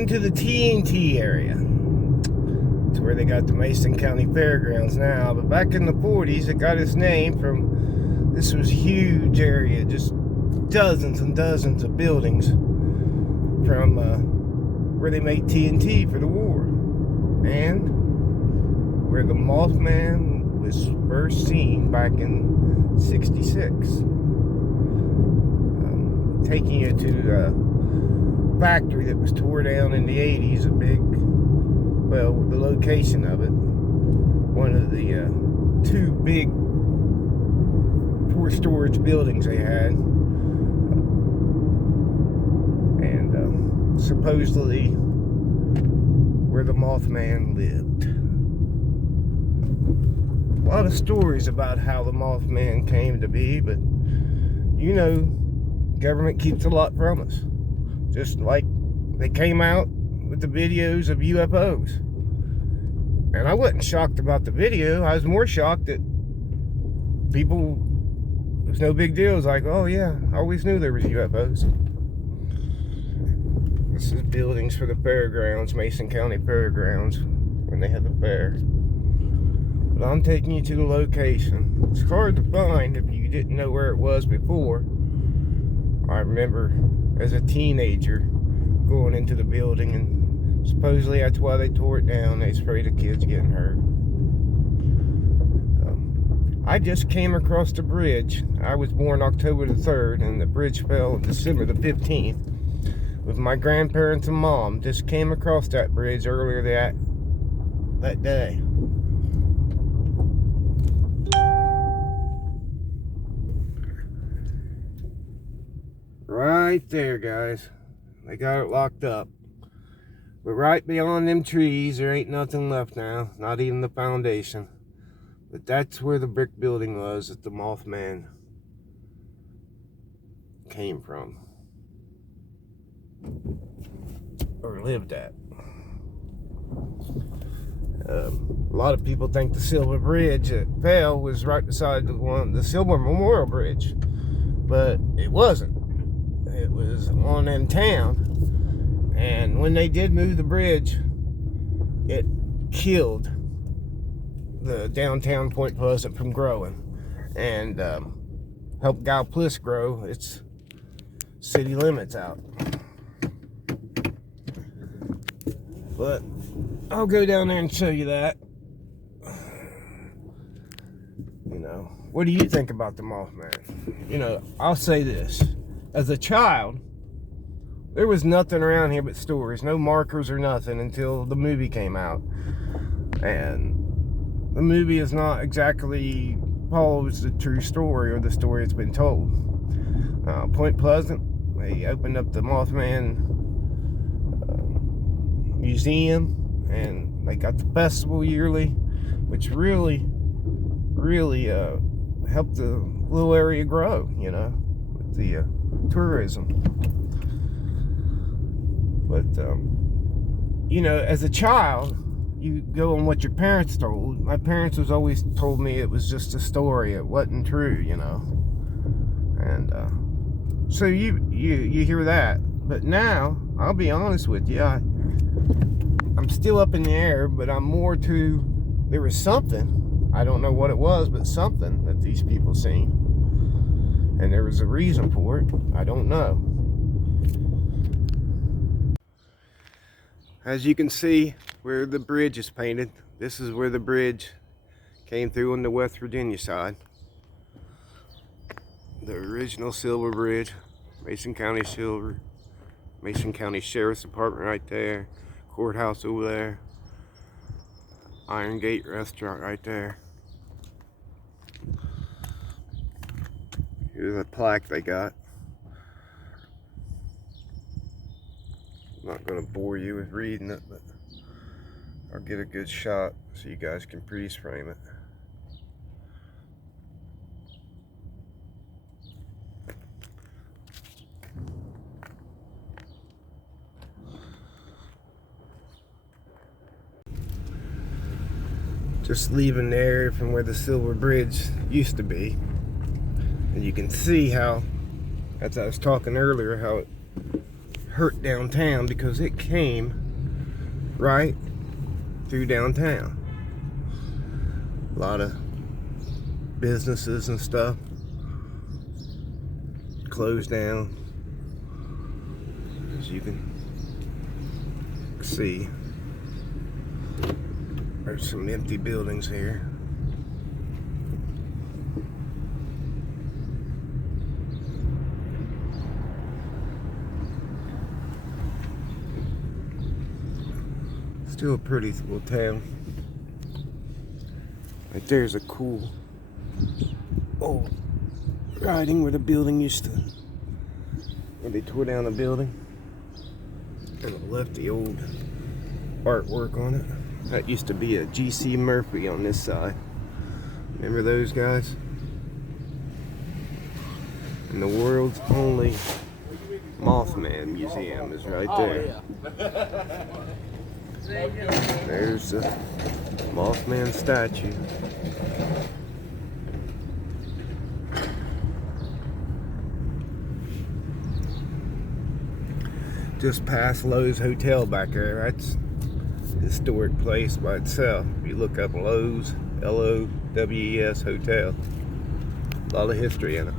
into the TNT area. It's where they got the Mason County Fairgrounds now. But back in the 40s, it got its name from, this was a huge area, just dozens and dozens of buildings from where they made TNT for the war. And where the Mothman was first seen back in '66. Taking you to a factory that was tore down in the 80s, a big, well, the location of it, one of the two big storage buildings they had, and supposedly where the Mothman lived. A lot of stories about how the Mothman came to be, but you know, government keeps a lot from us. Just like they came out with the videos of UFOs. And I wasn't shocked about the video. I was more shocked that people, it was no big deal. It was like, oh yeah, I always knew there was UFOs. This is buildings for the fairgrounds, Mason County Fairgrounds, when they had the fair. But I'm taking you to the location. It's hard to find if you didn't know where it was before. I remember as a teenager going into the building, and supposedly that's why they tore it down. They was afraid of kids getting hurt. I just came across the bridge. I was born October the 3rd, and the bridge fell December the 15th. With my grandparents and mom, just came across that bridge earlier that day. Right there, guys. They got it locked up. But right beyond them trees, there ain't nothing left now. Not even the foundation. But that's where the brick building was that the Mothman came from. Or lived at. A lot of people think the Silver Bridge that fell was right beside the Silver Memorial Bridge. But it wasn't. It was on in town, and when they did move the bridge, it killed the downtown Point Pleasant from growing, and helped Gallipolis grow its city limits out. But I'll go down there and show you that. You know, what do you think about the Mothman? You know, I'll say this. As a child, there was nothing around here but stories, no markers or nothing until the movie came out. And the movie is not exactly follows the true story or the story that's been told. Point Pleasant, they opened up the Mothman Museum, and they got the festival yearly, which really helped the little area grow, you know, with the tourism. But you know, as a child, you go on what your parents told. My parents was always told me it was just a story, it wasn't true, you know. And so you hear that. But now, I'll be honest with you, I'm still up in the air, but I'm more to, there was something, I don't know what it was, but something that these people seen. And there was a reason for it. I don't know. As you can see where the bridge is painted, this is where the bridge came through on the West Virginia side. The original Silver Bridge, Mason County Silver, Mason County Sheriff's Department right there, courthouse over there, Iron Gate Restaurant right there. Here's a plaque they got. I'm not going to bore you with reading it, but I'll get a good shot so you guys can freeze frame it. Just leaving the area from where the Silver Bridge used to be. And you can see how, as I was talking earlier, hurt downtown because it came right through downtown. A lot of businesses and stuff closed down, as you can see. There's some empty buildings here. Still a pretty little town. Right there's a cool old writing where the building used to, where they tore down the building and left the old artwork on it. That used to be a G.C. Murphy on this side. Remember those guys? And the world's only Mothman museum is right there. There's the Mothman statue. Just past Lowe's Hotel back there. That's a historic place by itself. If you look up Lowe's, L-O-W-E-S Hotel, a lot of history in it.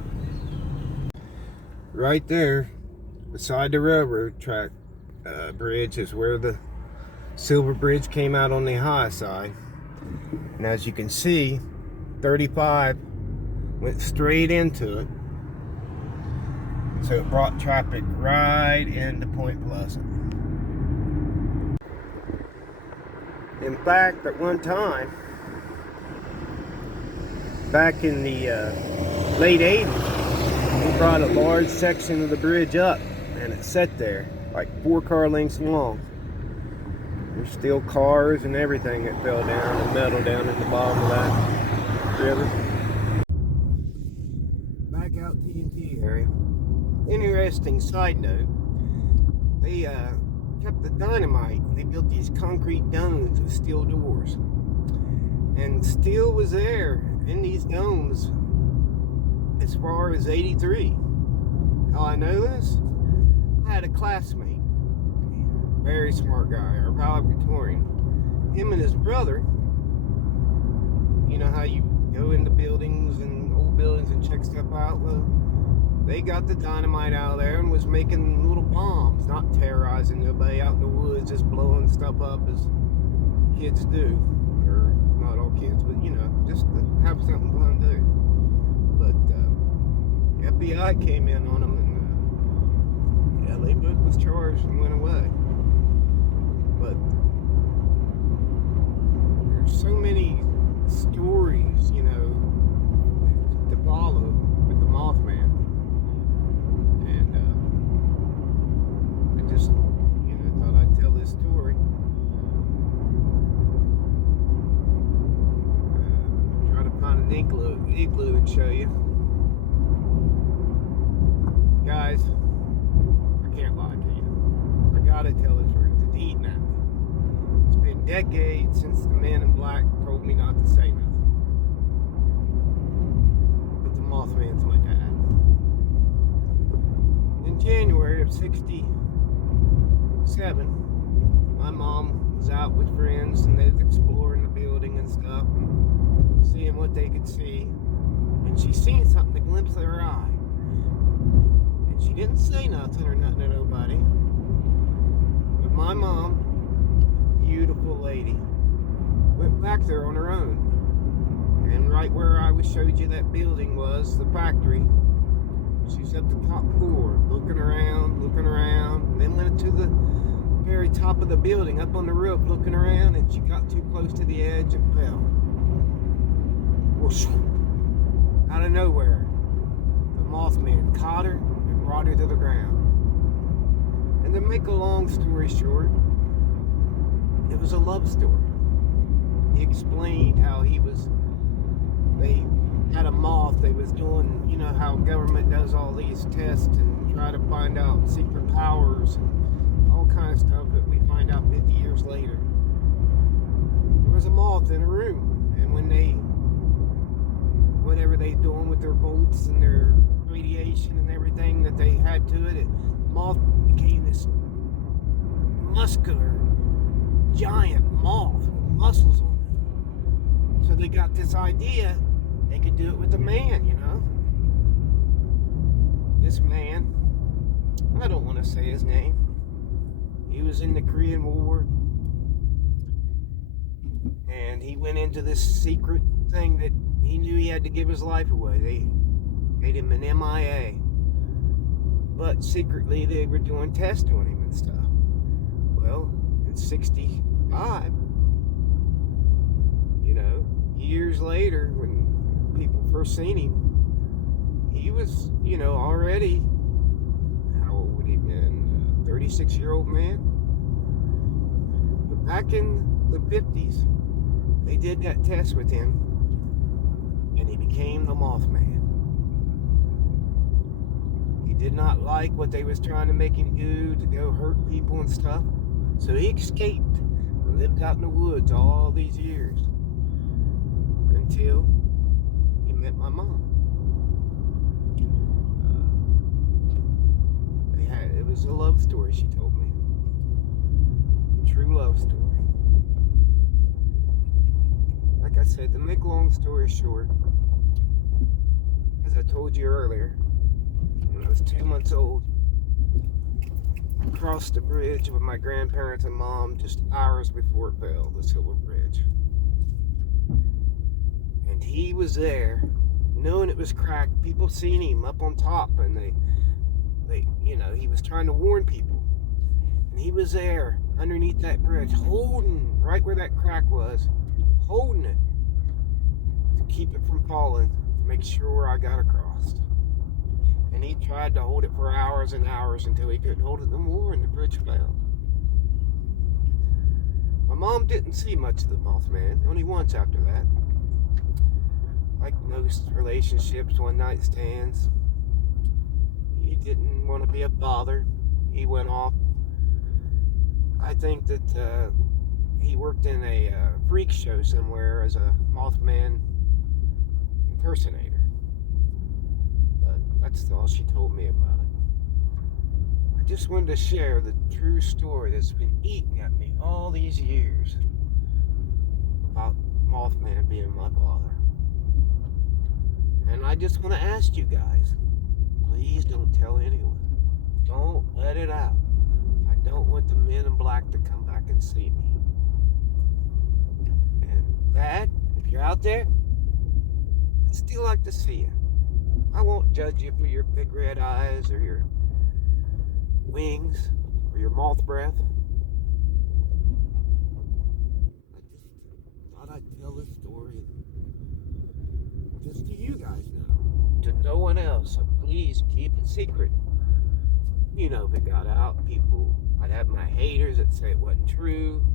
Right there, beside the railroad track bridge, is where the Silver Bridge came out on the high side. And as you can see, 35 went straight into it. So it brought traffic right into Point Pleasant. In fact, at one time, back in the late 80s, we brought a large section of the bridge up and it sat there like 4 car lengths long. There's still cars and everything that fell down and metal down at the bottom of that river. Back out T&T area. Interesting side note, they kept the dynamite. They built these concrete domes with steel doors. And steel was there in these domes as far as 83. How I know this? I had a classmate, very smart guy, our valedictorian. Him and his brother, you know how you go into buildings and old buildings and check stuff out? Well, they got the dynamite out of there and was making little bombs, not terrorizing nobody out in the woods, just blowing stuff up as kids do. Or not all kids, but you know, just to have something fun to do. But FBI came in on them and yeah, they both was charged and went away. But there's so many stories, you know, to follow with the Mothman. And I just, you know, thought I'd tell this story. Try to find an igloo and show you. Guys, I can't lie to you. I gotta tell the truth. It's eating at me. It's been decades since the man in black told me not to say nothing. But the Mothman's my dad. In January of '67, my mom was out with friends and they was exploring the building and stuff and seeing what they could see. And she seen something, a glimpse of her eye. And she didn't say nothing or nothing to nobody. But my mom, beautiful lady, went back there on her own. And right where I showed you that building was, the factory, she's at the top floor, looking around, and then went to the very top of the building, up on the roof, looking around, and she got too close to the edge and fell. Whoosh. Out of nowhere, the Mothman caught her and brought her to the ground. And to make a long story short, it was a love story. He explained how they had a moth, they was doing, you know how government does all these tests and try to find out secret powers and all kind of stuff that we find out 50 years later. There was a moth in a room, and when whatever they doing with their bolts and their radiation and everything that they had to it moth became this muscular, giant moth with muscles on it. So they got this idea they could do it with a man, you know. This man, I don't want to say his name. He was in the Korean War. And he went into this secret thing that he knew he had to give his life away. They made him an MIA. But secretly they were doing tests on him and stuff. Well, in 65, you know, years later, when people first seen him, he was, you know, already, how old would he have been? 36-year-old man. But back in the 50s, they did that test with him, and he became the Mothman. He did not like what they was trying to make him do, to go hurt people and stuff. So he escaped and lived out in the woods all these years until he met my mom. It was a love story, she told me. True love story. Like I said, to make long story short, as I told you earlier, when I was 2 months old, I crossed the bridge with my grandparents and mom just hours before it fell, the Silver Bridge. And he was there, knowing it was cracked. People seen him up on top, and they, you know, he was trying to warn people. And he was there underneath that bridge, holding right where that crack was, holding it to keep it from falling, to make sure I got across. And he tried to hold it for hours and hours until he couldn't hold it no more, and the bridge fell. My mom didn't see much of the Mothman, only once after that. Like most relationships, one night stands. He didn't want to be a father. He went off. I think that he worked in a freak show somewhere as a Mothman impersonator. But that's all she told me about it. I just wanted to share the true story that's been eating at me all these years about Mothman being my father. And I just want to ask you guys, please don't tell anyone. Don't let it out. I don't want the men in black to come back and see me. And Dad, if you're out there, I'd still like to see you. I won't judge you for your big red eyes or your wings or your moth breath. I just thought I'd tell this story just to you guys now, to no one else. So please keep it secret. You know, if it got out, people, I'd have my haters that say it wasn't true,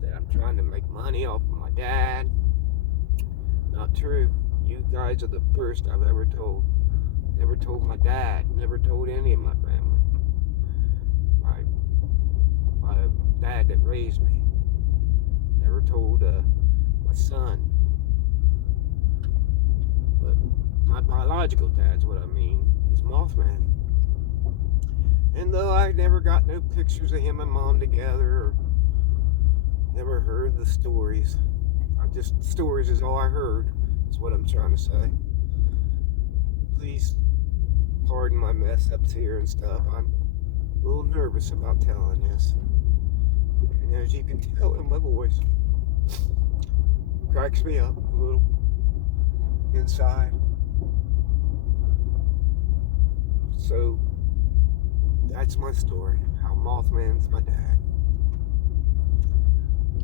that I'm trying to make money off of my dad. Not true. You guys are the first I've ever told. Never told my dad, never told any of my family. My dad that raised me. Never told my son. But my biological dad's what I mean, is Mothman. And though I never got no pictures of him and Mom together, or never heard the stories, stories is all I heard, is what I'm trying to say. Please pardon my mess ups here and stuff. I'm a little nervous about telling this. And as you can tell in my voice, cracks me up a little inside. So that's my story, how Mothman's my dad.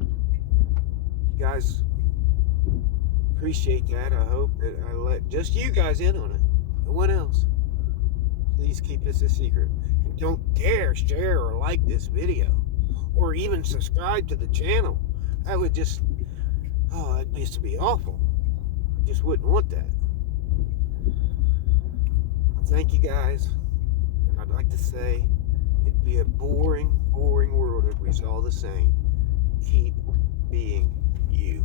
You guys appreciate that. I hope that I let just you guys in on it. No one else. Please keep this a secret. And don't dare share or like this video. Or even subscribe to the channel. That would just, it used to be awful. I just wouldn't want that. Thank you guys. And I'd like to say, it'd be a boring, boring world if we was all the same. Keep being you.